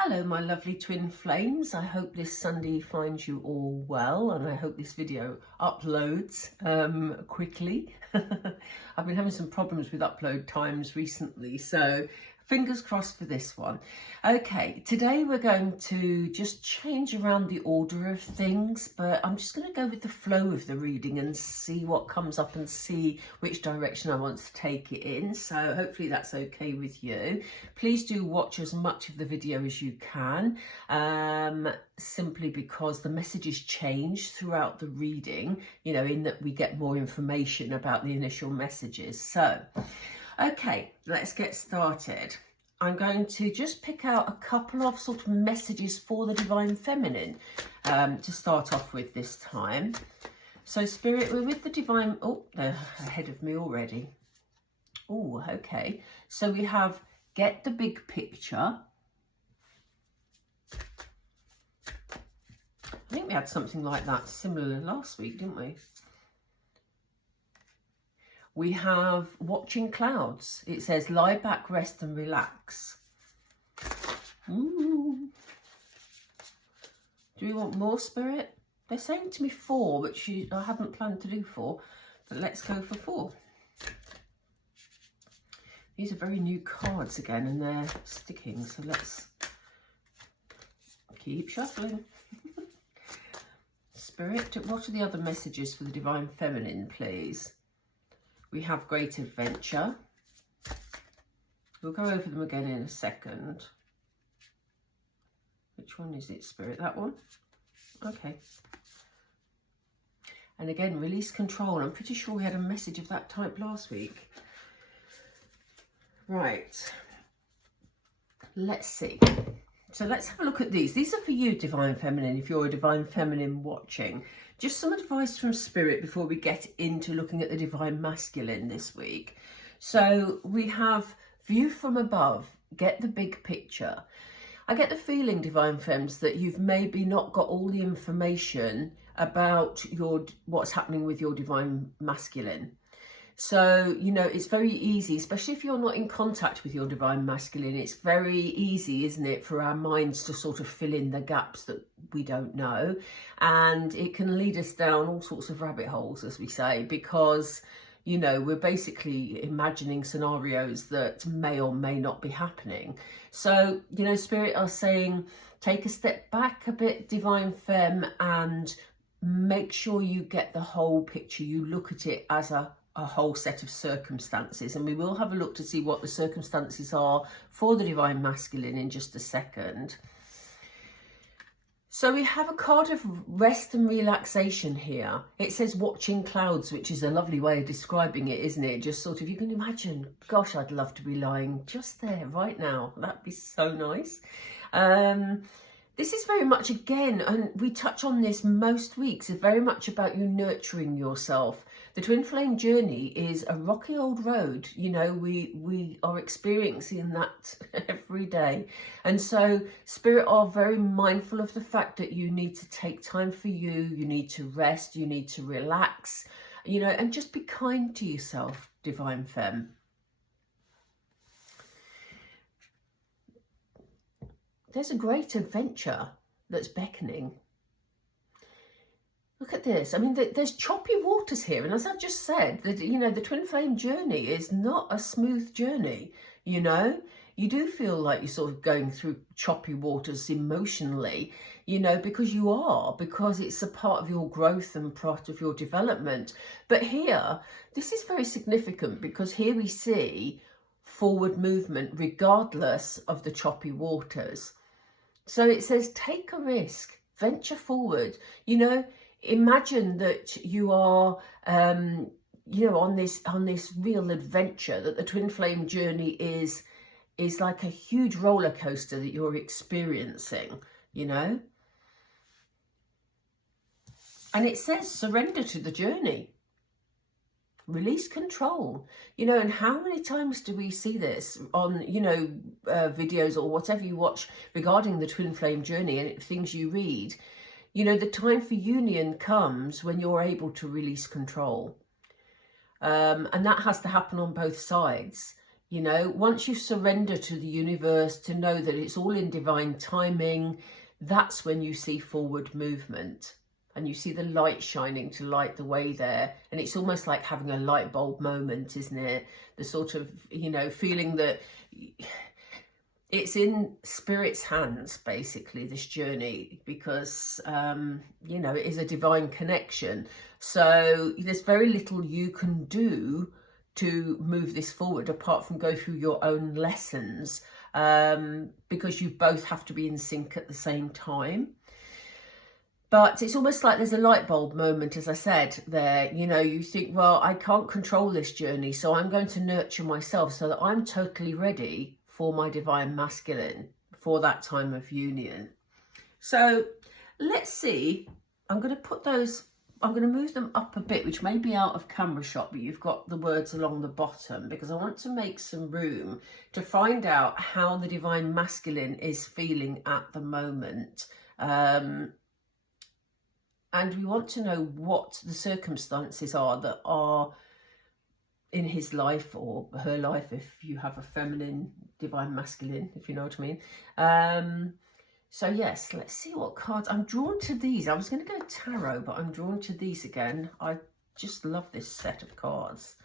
Hello my lovely twin flames, I hope this Sunday finds you all well and I hope this video uploads quickly. I've been having some problems with upload times recently, so fingers crossed for this one. Okay, today we're going to just change around the order of things, but I'm just going to go with the flow of the reading and see what comes up and see which direction I want to take it in. So hopefully that's okay with you. Please do watch as much of the video as you can, simply because the messages change throughout the reading, you know, in that we get more information about the initial messages. So okay, let's get started. I'm going to just pick out a couple of sort of messages for the Divine Feminine to start off with this time. So Spirit, we're with the Divine... Oh, they're ahead of me already. Oh, okay. So we have get the big picture. I think we had something like that similar last week, didn't we? We have watching clouds. It says lie back, rest and relax. Ooh. Do we want more, Spirit? They're saying to me 4, which I haven't planned to do 4, but let's go for 4. These are very new cards again and they're sticking, so let's keep shuffling. Spirit, what are the other messages for the Divine Feminine, please? We have great adventure. We'll go over them again in a second. Which one is it, Spirit? That one? Okay. And again, release control. I'm pretty sure we had a message of that type last week. Right. Let's see. So let's have a look at these. These are for you, Divine Feminine, if you're a Divine Feminine watching. Just some advice from Spirit before we get into looking at the Divine Masculine this week. So we have view from above, get the big picture. I get the feeling, Divine Femmes, that you've maybe not got all the information about what's happening with your Divine Masculine. So, you know, it's very easy, especially if you're not in contact with your Divine Masculine, it's very easy, isn't it, for our minds to sort of fill in the gaps that we don't know. And it can lead us down all sorts of rabbit holes, as we say, because, you know, we're basically imagining scenarios that may or may not be happening. So, you know, Spirit are saying, take a step back a bit, Divine Femme, and make sure you get the whole picture. You look at it as a whole set of circumstances, and we will have a look to see what the circumstances are for the Divine Masculine in just a second. So we have a card of rest and relaxation here. It says watching clouds, which is a lovely way of describing it, isn't it? Just sort of, you can imagine, gosh, I'd love to be lying just there right now. That'd be so nice. This is very much, again, and we touch on this most weeks, it's very much about you nurturing yourself. The twin flame journey is a rocky old road. You know, we are experiencing that every day. And so Spirit are very mindful of the fact that you need to take time for you, you need to rest, you need to relax, you know, and just be kind to yourself, Divine Femme. There's a great adventure that's beckoning. Look at this. I mean, there's choppy waters here. And as I've just said, that, you know, the twin flame journey is not a smooth journey, you know. You do feel like you're sort of going through choppy waters emotionally, you know, because it's a part of your growth and part of your development. But here, this is very significant because here we see forward movement regardless of the choppy waters. So it says, take a risk, venture forward, you know, imagine that you are, you know, on this real adventure, that the twin flame journey is like a huge roller coaster that you're experiencing, you know. And it says, surrender to the journey. Release control, you know. And how many times do we see this on, you know, videos or whatever you watch regarding the twin flame journey and things you read? You know, the time for union comes when you're able to release control. And that has to happen on both sides. You know, once you surrender to the universe, to know that it's all in divine timing, that's when you see forward movement. And you see the light shining to light the way there. And it's almost like having a light bulb moment, isn't it? The sort of, you know, feeling that it's in Spirit's hands, basically, this journey, because, you know, it is a divine connection. So there's very little you can do to move this forward apart from go through your own lessons, because you both have to be in sync at the same time. But it's almost like there's a light bulb moment, as I said there. You know, you think, well, I can't control this journey, so I'm going to nurture myself so that I'm totally ready for my divine masculine, for that time of union. So let's see. I'm going to put those, I'm going to move them up a bit, which may be out of camera shot, but you've got the words along the bottom, because I want to make some room to find out how the divine masculine is feeling at the moment. And we want to know what the circumstances are that are in his life or her life, if you have a feminine, divine masculine, if you know what I mean. So yes, let's see what cards. I'm drawn to these. I was going to go tarot, but I'm drawn to these again. I just love this set of cards.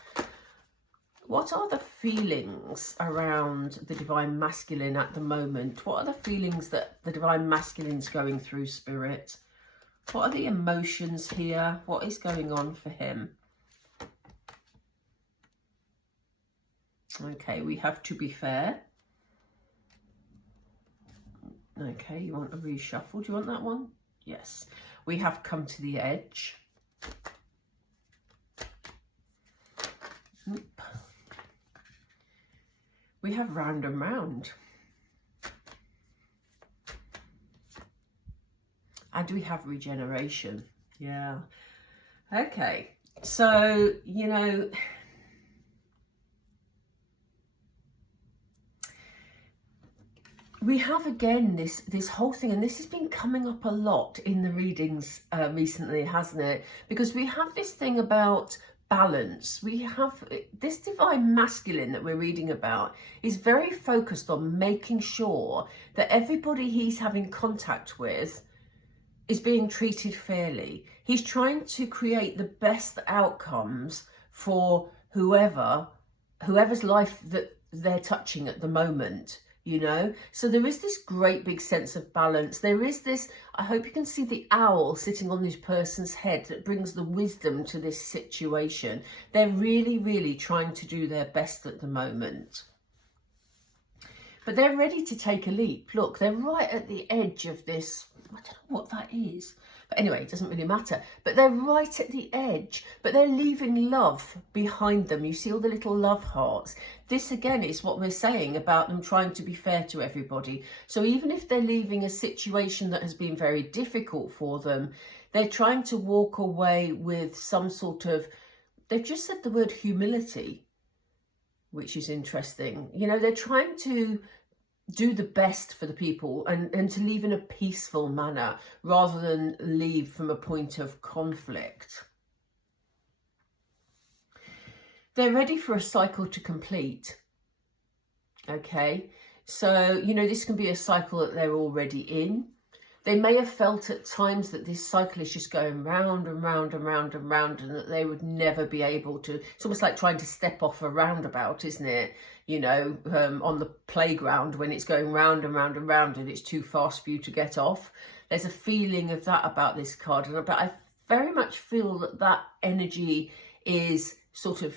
What are the feelings around the divine masculine at the moment? What are the feelings that the divine masculine's going through, Spirit? What are the emotions here? What is going on for him? Okay, we have to be fair. Okay, you want a reshuffle? Do you want that one? Yes. We have come to the edge. We have round and round. And we have regeneration. Yeah. Okay. So, you know, we have again this whole thing, and this has been coming up a lot in the readings recently, hasn't it? Because we have this thing about balance. We have this divine masculine that we're reading about is very focused on making sure that everybody he's having contact with is being treated fairly. He's trying to create the best outcomes for whoever's life that they're touching at the moment, you know. So there is this great big sense of balance. There is this, I hope you can see the owl sitting on this person's head that brings the wisdom to this situation. They're really, really trying to do their best at the moment. But they're ready to take a leap. Look, they're right at the edge of this. I don't know what that is. But anyway, it doesn't really matter. But they're right at the edge. But they're leaving love behind them. You see all the little love hearts. This, again, is what we're saying about them trying to be fair to everybody. So even if they're leaving a situation that has been very difficult for them, they're trying to walk away with some sort of... They've just said the word humility, which is interesting. You know, they're trying to do the best for the people and to leave in a peaceful manner rather than leave from a point of conflict. They're ready for a cycle to complete. Okay, so, you know, this can be a cycle that they're already in. They may have felt at times that this cycle is just going round and round and round and round, and that they would never be able to... It's almost like trying to step off a roundabout, isn't it? You know, on the playground when it's going round and round and round and it's too fast for you to get off. There's a feeling of that about this card. But I very much feel that that energy is sort of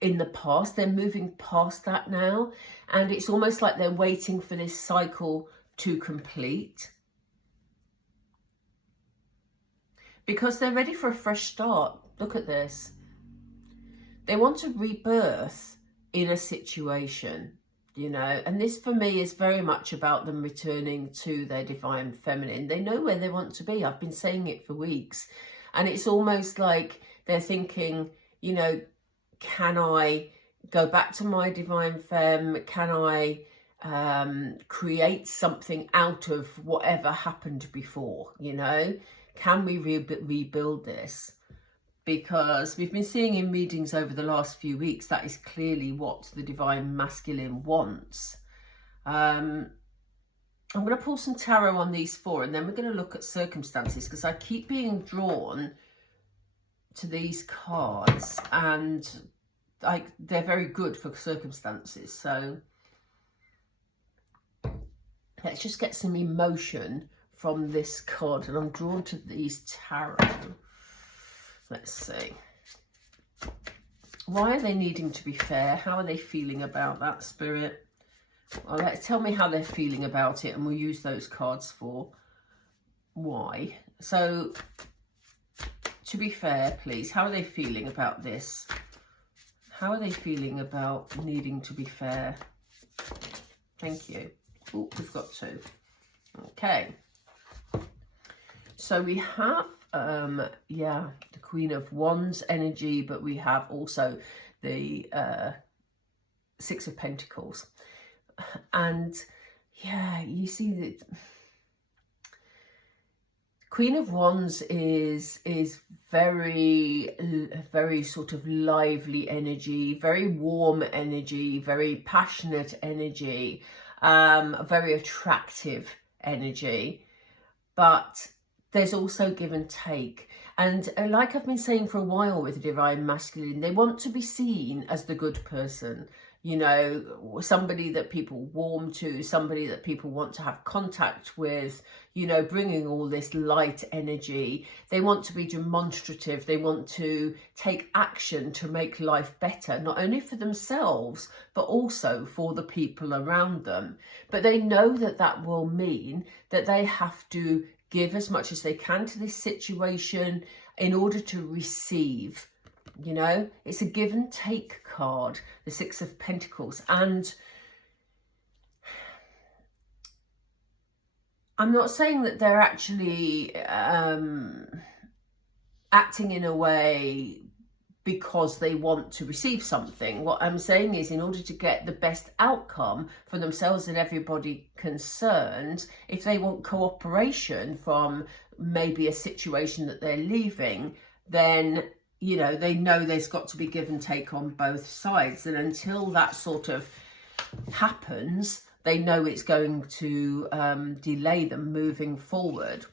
in the past. They're moving past that now. And it's almost like they're waiting for this cycle to complete. Because they're ready for a fresh start. Look at this. They want to rebirth in a situation, you know. And this for me is very much about them returning to their divine feminine. They know where they want to be. I've been saying it for weeks. And it's almost like they're thinking, you know, can I go back to my divine femme? Can I create something out of whatever happened before, you know? Can we rebuild this? because we've been seeing in readings over the last few weeks that is clearly what the divine masculine wants. I'm going to pull some tarot on these four, and then we're going to look at circumstances, because I keep being drawn to these cards, and they're very good for circumstances. So let's just get some emotion from this card, and I'm drawn to these tarot. Let's see. Why are they needing to be fair? How are they feeling about that, Spirit? Well, tell me how they're feeling about it, and we'll use those cards for why. So, to be fair, please, how are they feeling about this? How are they feeling about needing to be fair? Thank you. Oh, we've got two. Okay. So we have, the Queen of Wands energy, but we have also the Six of Pentacles. And yeah, you see that Queen of Wands is very sort of lively energy, very warm energy, very passionate energy, very attractive energy. But there's also give and take. And like I've been saying for a while with the divine masculine, they want to be seen as the good person, you know, somebody that people warm to, somebody that people want to have contact with, you know, bringing all this light energy. They want to be demonstrative. They want to take action to make life better, not only for themselves, but also for the people around them. But they know that that will mean that they have to give as much as they can to this situation in order to receive. You know, it's a give and take card, the Six of Pentacles. And I'm not saying that they're actually acting in a way because they want to receive something. What I'm saying is, in order to get the best outcome for themselves and everybody concerned, if they want cooperation from maybe a situation that they're leaving, then, you know, they know there's got to be give and take on both sides. And until that sort of happens, they know it's going to delay them moving forward.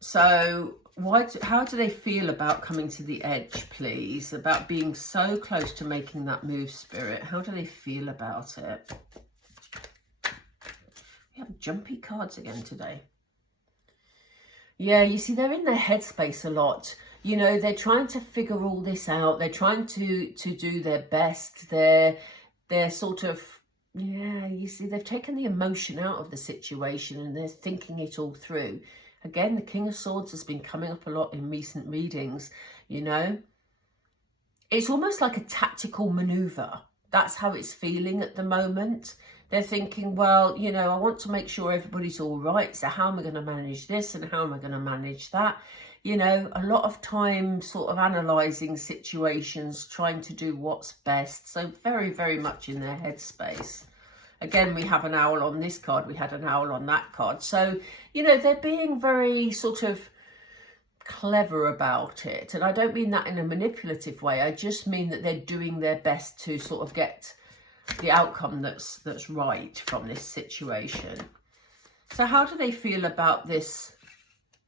So how do they feel about coming to the edge, please? About being so close to making that move, Spirit. How do they feel about it? We have jumpy cards again today. Yeah, you see, they're in their headspace a lot. You know, they're trying to figure all this out. They're trying to do their best. They're sort of, yeah, you see, they've taken the emotion out of the situation and they're thinking it all through. Again, the King of Swords has been coming up a lot in recent readings, you know. It's almost like a tactical maneuver. That's how it's feeling at the moment. They're thinking, well, you know, I want to make sure everybody's all right. So how am I going to manage this and how am I going to manage that? You know, a lot of time sort of analysing situations, trying to do what's best. So very, very much in their headspace. Again, we have an owl on this card. We had an owl on that card. So, you know, they're being very sort of clever about it. And I don't mean that in a manipulative way. I just mean that they're doing their best to sort of get the outcome that's right from this situation. So how do they feel about this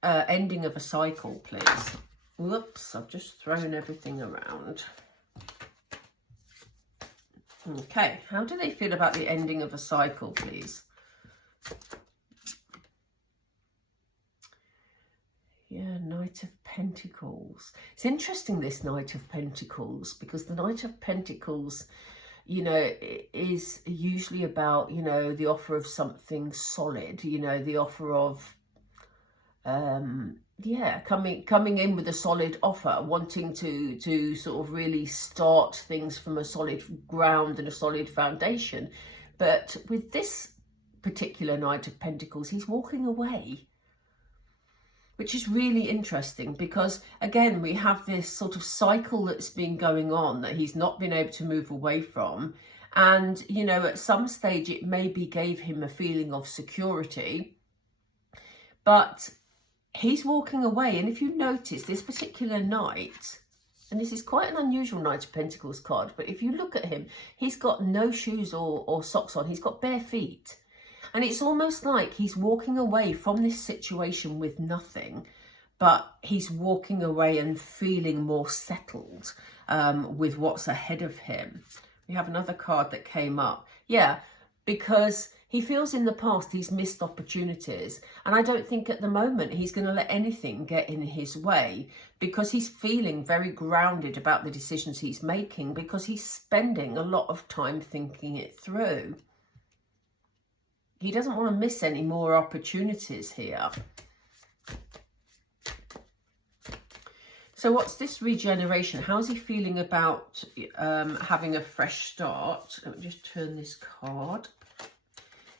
ending of a cycle, please? Whoops, I've just thrown everything around. Okay, how do they feel about the ending of a cycle, please? Yeah, Knight of Pentacles. It's interesting, this Knight of Pentacles, because the Knight of Pentacles, you know, is usually about, you know, the offer of something solid, you know, the offer of, yeah, coming in with a solid offer, wanting to sort of really start things from a solid ground and a solid foundation. But with this particular Knight of Pentacles, he's walking away, which is really interesting because, again, we have this sort of cycle that's been going on that he's not been able to move away from. And, you know, at some stage it maybe gave him a feeling of security, but he's walking away. And if you notice this particular night, and this is quite an unusual Knight of Pentacles card, but if you look at him, he's got no shoes or socks on. He's got bare feet. And it's almost like he's walking away from this situation with nothing, but he's walking away and feeling more settled with what's ahead of him. We have another card that came up. Yeah, because he feels in the past he's missed opportunities. And I don't think at the moment he's going to let anything get in his way, because he's feeling very grounded about the decisions he's making, because he's spending a lot of time thinking it through. He doesn't want to miss any more opportunities here. So what's this regeneration? How's he feeling about having a fresh start? Let me just turn this card.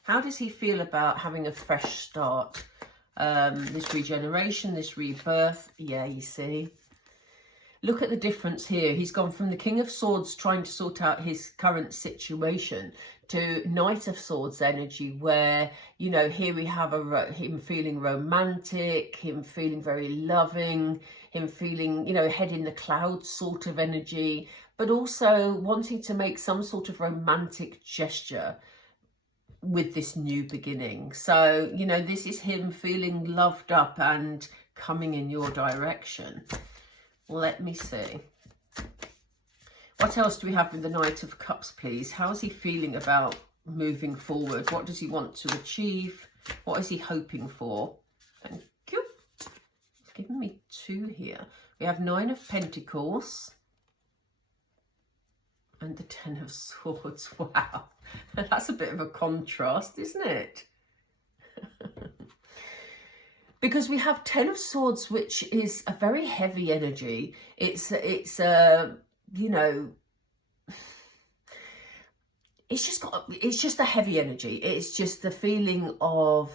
How does he feel about having a fresh start? This regeneration, this rebirth. Yeah, you see. Look at the difference here. He's gone from the King of Swords trying to sort out his current situation to Knight of Swords energy, where, you know, here we have him feeling romantic, him feeling very loving, him feeling, you know, head in the clouds sort of energy, but also wanting to make some sort of romantic gesture with this new beginning. So, you know, this is him feeling loved up and coming in your direction. Let me see. What else do we have with the Knight of Cups, please? How is he feeling about moving forward? What does he want to achieve? What is he hoping for? Thank you. It's given me two here. We have 9 of Pentacles and the 10 of Swords. Wow, that's a bit of a contrast, isn't it? Because we have 10 of Swords, which is a very heavy energy. It's you know, it's just a heavy energy. It's just the feeling of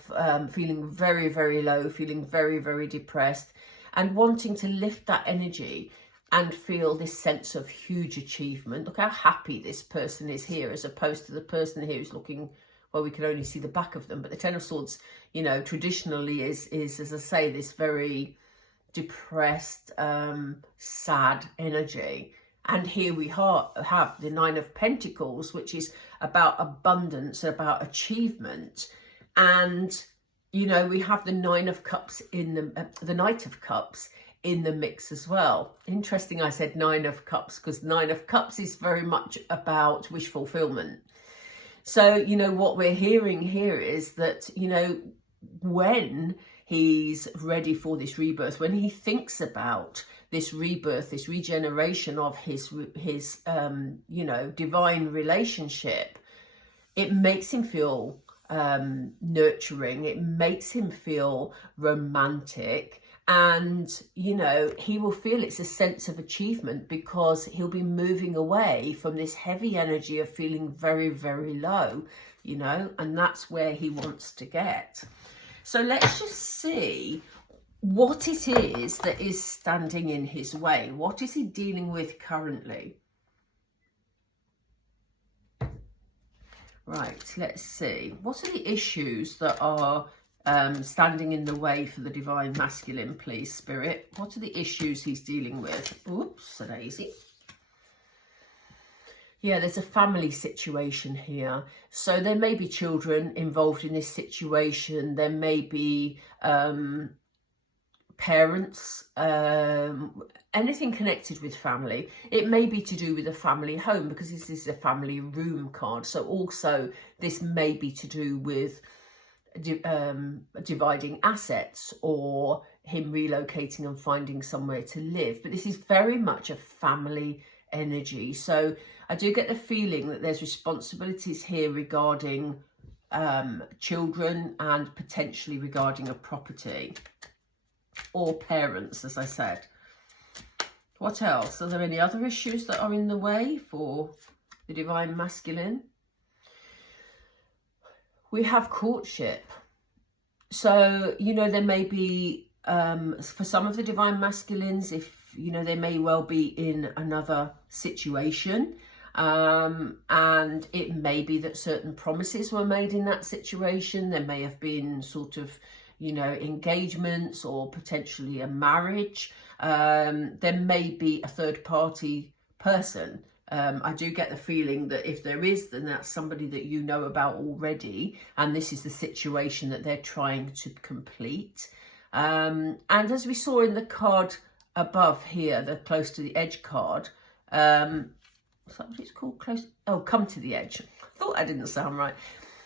feeling very, very low, feeling very, very depressed, and wanting to lift that energy and feel this sense of huge achievement. Look how happy this person is here, as opposed to the person here who's looking, well, we can only see the back of them. But the 10 of Swords, you know, traditionally is as I say, this very depressed, sad energy. And here we have the 9 of Pentacles, which is about abundance, about achievement. And, you know, we have the 9 of Cups in the Knight of Cups in the mix as well. Interesting, I said 9 of Cups, because 9 of Cups is very much about wish fulfillment. So, you know, what we're hearing here is that, you know, when he's ready for this rebirth, when he thinks about this rebirth, this regeneration of his you know, divine relationship, it makes him feel nurturing. It makes him feel romantic. And, you know, he will feel it's a sense of achievement, because he'll be moving away from this heavy energy of feeling very, very low, you know, and that's where he wants to get. So let's just see what it is that is standing in his way. What is he dealing with currently? Right, let's see. What are the issues that are standing in the way for the Divine Masculine, please, Spirit? What are the issues he's dealing with? Oops, a daisy. Yeah, there's a family situation here. So there may be children involved in this situation. There may be parents, anything connected with family. It may be to do with a family home, because this is a family room card. So also this may be to do with dividing assets, or him relocating and finding somewhere to live. But this is very much a family energy. So I do get the feeling that there's responsibilities here regarding children, and potentially regarding a property, or parents, as I said. What else? Are there any other issues that are in the way for the Divine Masculine? We have courtship. So, you know, there may be, for some of the Divine Masculines, if, you know, they may well be in another situation. And it may be that certain promises were made in that situation. There may have been sort of, you know, engagements or potentially a marriage. There may be a third party person. I do get the feeling that if there is, then that's somebody that you know about already, and this is the situation that they're trying to complete. And as we saw in the card above here, the close to the edge card, what's that what it's called? Close. Oh, come to the edge. I thought that didn't sound right.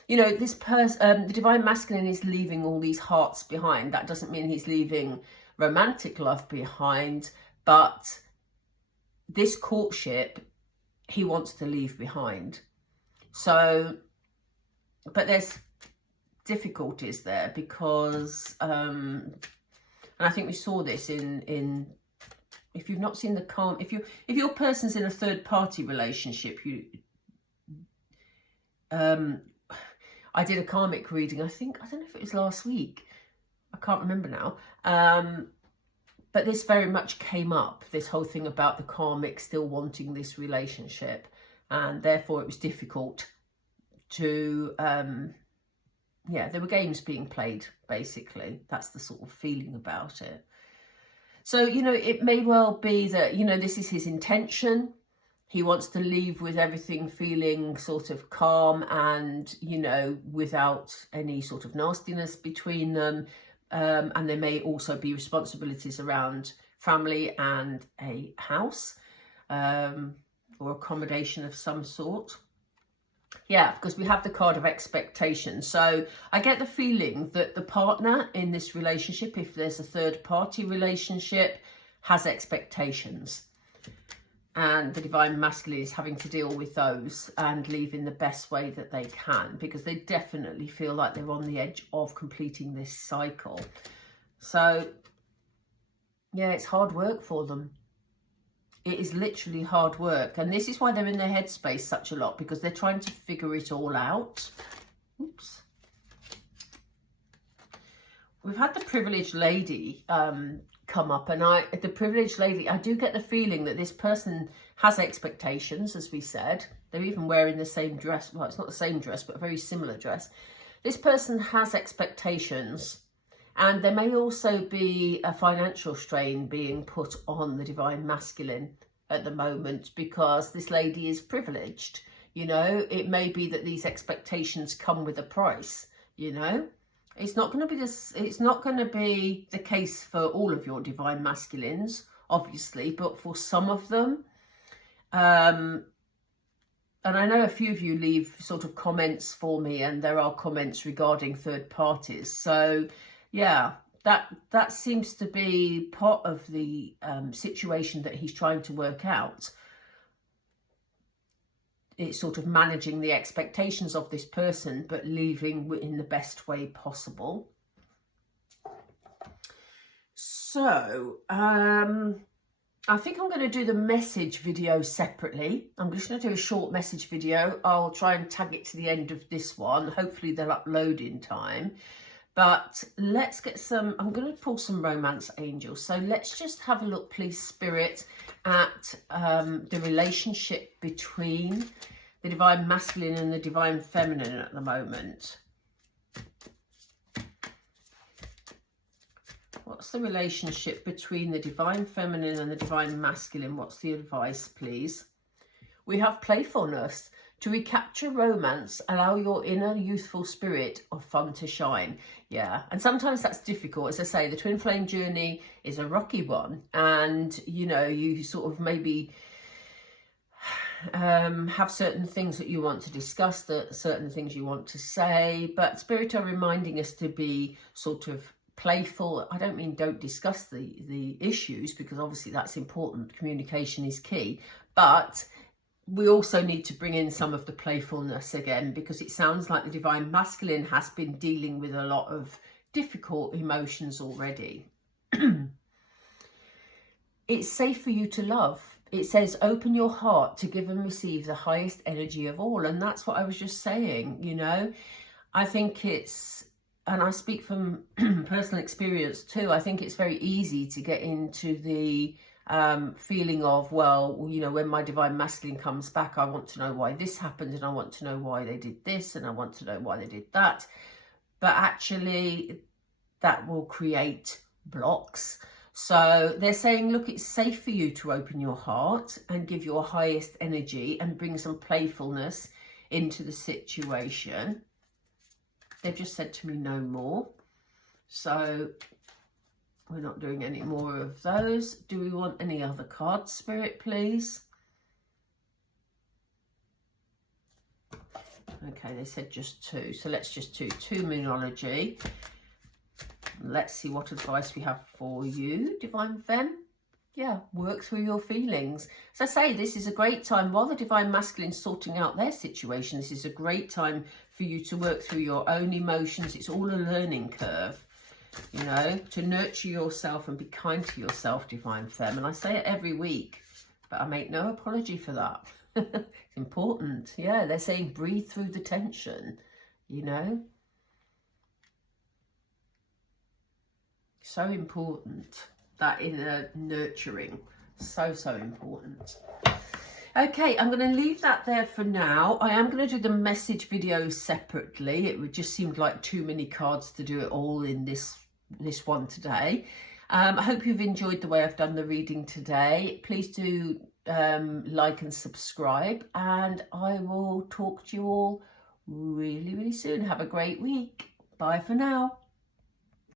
You know, this person, the divine masculine is leaving all these hearts behind. That doesn't mean he's leaving romantic love behind, but this courtship he wants to leave behind. So, but there's difficulties there because, and I think we saw this in if you've not seen the calm, if your person's in a third party relationship, I did a karmic reading, I don't know if it was last week, I can't remember now, but this very much came up, this whole thing about the karmic still wanting this relationship, and therefore it was difficult to, yeah, there were games being played, basically. That's the sort of feeling about it. So, you know, it may well be that, you know, this is his intention. He wants to leave with everything feeling sort of calm and, you know, without any sort of nastiness between them. And there may also be responsibilities around family and a house, or accommodation of some sort. Yeah, because we have the card of expectation. So I get the feeling that the partner in this relationship, if there's a third party relationship, has expectations. And the divine masculine is having to deal with those and leave in the best way that they can, because they definitely feel like they're on the edge of completing this cycle. So, yeah, it's hard work for them. It is literally hard work. And this is why they're in their headspace such a lot, because they're trying to figure it all out. Oops. We've had the privileged lady come up, and the privileged lady, I do get the feeling that this person has expectations, as we said. They're even wearing the same dress. Well, it's not the same dress, but a very similar dress. This person has expectations, and there may also be a financial strain being put on the divine masculine at the moment, because this lady is privileged. You know, it may be that these expectations come with a price, you know. It's not going to be this. It's not going to be the case for all of your divine masculines, obviously, but for some of them. And I know a few of you leave sort of comments for me, and there are comments regarding third parties. So, yeah, that seems to be part of the situation that he's trying to work out. It's sort of managing the expectations of this person, but leaving in the best way possible. So, I think I'm going to do the message video separately. I'm just going to do a short message video. I'll try and tag it to the end of this one. Hopefully they'll upload in time. But let's get some, I'm going to pull some romance angels. So let's just have a look, please, Spirit, at the relationship between the divine masculine and the divine feminine at the moment. What's the relationship between the divine feminine and the divine masculine? What's the advice, please? We have playfulness. To recapture romance, allow your inner youthful spirit of fun to shine. Yeah, and sometimes that's difficult. As I say, the twin flame journey is a rocky one, and you know, you sort of maybe have certain things that you want to discuss, certain things you want to say, but Spirit are reminding us to be sort of playful. I don't mean don't discuss the issues, because obviously that's important. Communication is key, but we also need to bring in some of the playfulness again, because it sounds like the divine masculine has been dealing with a lot of difficult emotions already. It's safe for you to love. It says, open your heart to give and receive the highest energy of all. And that's what I was just saying, you know. I think it's, and I speak from personal experience too, I think it's very easy to get into the feeling of, well, you know, when my divine masculine comes back, I want to know why this happened, and I want to know why they did this, and I want to know why they did that. But actually, that will create blocks. So they're saying, look, it's safe for you to open your heart and give your highest energy and bring some playfulness into the situation. They've just said to me no more. So we're not doing any more of those. Do we want any other cards, Spirit, please? Okay, they said just 2. So let's just do 2 Moonology. Let's see what advice we have for you, Divine Femme. Yeah, work through your feelings. As I say, this is a great time while the Divine Masculine's sorting out their situation. This is a great time for you to work through your own emotions. It's all a learning curve, you know, to nurture yourself and be kind to yourself, Divine Femme. And I say it every week, but I make no apology for that. It's important. Yeah, they're saying breathe through the tension, you know. So important, that inner nurturing. So important. Okay, I'm going to leave that there for now. I am going to do the message video separately. It would just seemed like too many cards to do it all in this one today. I hope you've enjoyed the way I've done the reading today. Please do like and subscribe, and I will talk to you all really, really soon. Have a great week. Bye for now.